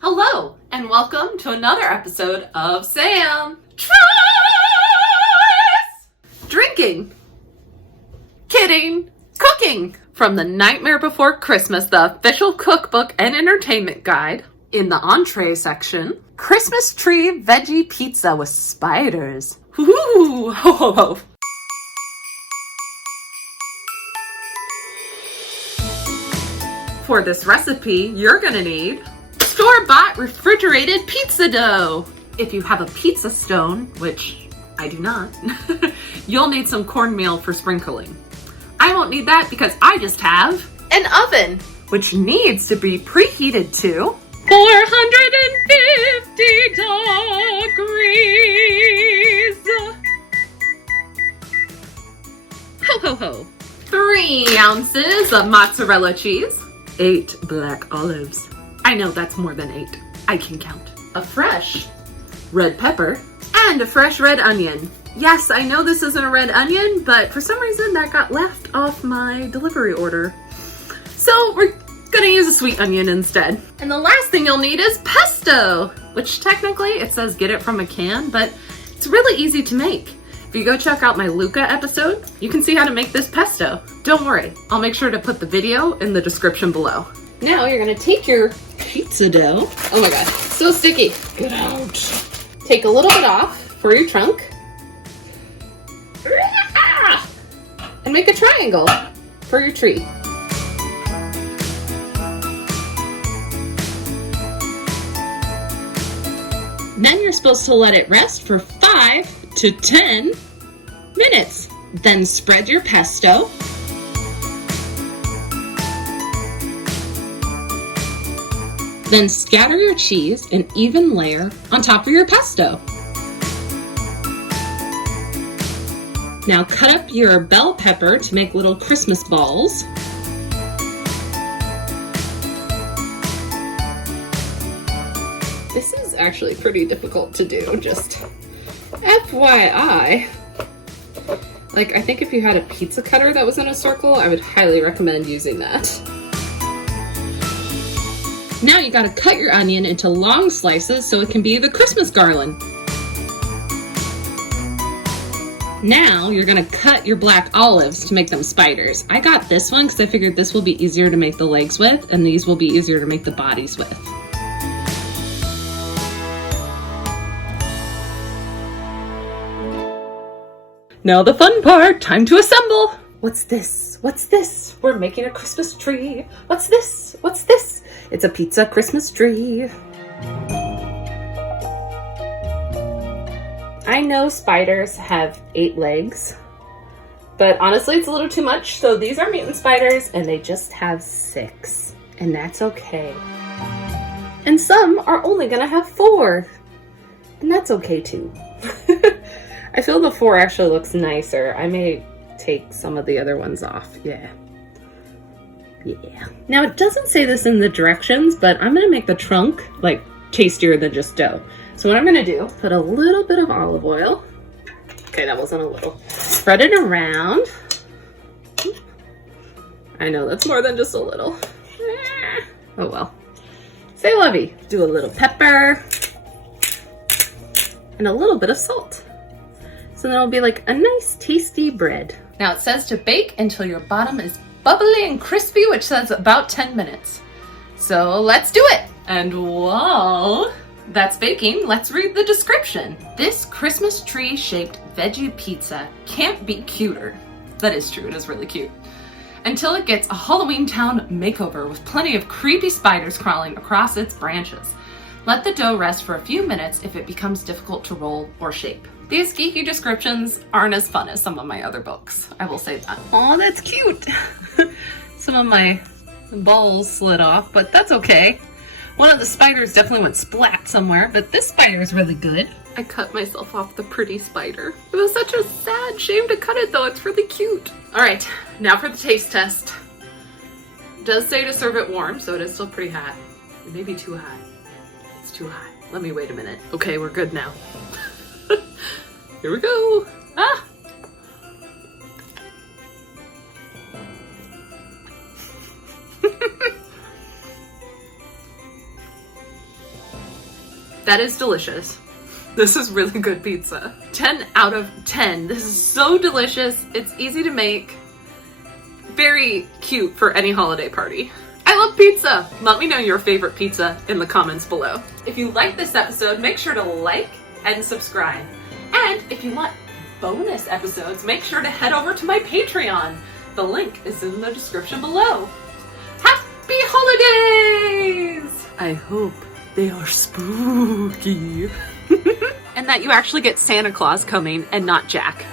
Hello, and welcome to another episode of Sam Tries! Drinking, kidding, cooking from The Nightmare Before Christmas, the official cookbook and entertainment guide. In the entree section, Christmas Tree Veggie Pizza with spiders. Ooh, ho ho ho. For this recipe, you're gonna need store-bought refrigerated pizza dough. If you have a pizza stone, which I do not, you'll need some cornmeal for sprinkling. I won't need that because I just have an oven, which needs to be preheated to 450 degrees. Ho ho ho. 3 ounces of mozzarella cheese. 8 black olives. I know that's more than 8. I can count. A fresh red pepper and a fresh red onion. Yes, I know this isn't a red onion, but for some reason that got left off my delivery order. So we're gonna use a sweet onion instead. And the last thing you'll need is pesto, which technically it says get it from a can, but it's really easy to make. If you go check out my Luca episode, you can see how to make this pesto. Don't worry, I'll make sure to put the video in the description below. Now you're gonna take your pizza dough. Oh my god, so sticky. Get out. Take a little bit off for your trunk. And make a triangle for your tree. Then you're supposed to let it rest for 5 to 10 minutes. Then spread your pesto. Then scatter your cheese an even layer on top of your pesto. Now cut up your bell pepper to make little Christmas balls. This is actually pretty difficult to do, just FYI. Like, I think if you had a pizza cutter that was in a circle, I would highly recommend using that. Now you gotta cut your onion into long slices so it can be the Christmas garland. Now you're gonna cut your black olives to make them spiders. I got this one because I figured this will be easier to make the legs with, and these will be easier to make the bodies with. Now the fun part, time to assemble. What's this? What's this? We're making a Christmas tree. What's this? What's this? It's a pizza Christmas tree. I know spiders have 8 legs, but honestly it's a little too much, so these are mutant spiders and they just have 6, and that's okay. And some are only gonna have 4, and that's okay too. I feel the 4 actually looks nicer. I may take some of the other ones off. Yeah. Now it doesn't say this in the directions, but I'm gonna make the trunk like tastier than just dough. So what I'm gonna do, put a little bit of olive oil. Okay, that wasn't a little. Spread it around. I know that's more than just a little. Oh well. Say lovey. Do a little pepper and a little bit of salt. So then it'll be like a nice tasty bread. Now it says to bake until your bottom is bubbly and crispy, which says about 10 minutes. So let's do it. And while that's baking, let's read the description. This Christmas tree shaped veggie pizza can't be cuter. That is true, it is really cute. Until it gets a Halloween town makeover with plenty of creepy spiders crawling across its branches. Let the dough rest for a few minutes if it becomes difficult to roll or shape. These geeky descriptions aren't as fun as some of my other books, I will say that. Aw, that's cute. Some of my balls slid off, but that's okay. One of the spiders definitely went splat somewhere, but this spider is really good. I cut myself off the pretty spider. It was such a sad shame to cut it though, it's really cute. All right, now for the taste test. It does say to serve it warm, so it is still pretty hot. It may be too hot. It's too hot. Let me wait a minute. Okay, we're good now. Here we go. Ah! That is delicious. This is really good pizza. 10 out of 10. This is so delicious. It's easy to make. Very cute for any holiday party. I love pizza. Let me know your favorite pizza in the comments below. If you like this episode, make sure to like and subscribe. And if you want bonus episodes, make sure to head over to my Patreon. The link is in the description below. Happy holidays! I hope they are spooky. And that you actually get Santa Claus coming and not Jack.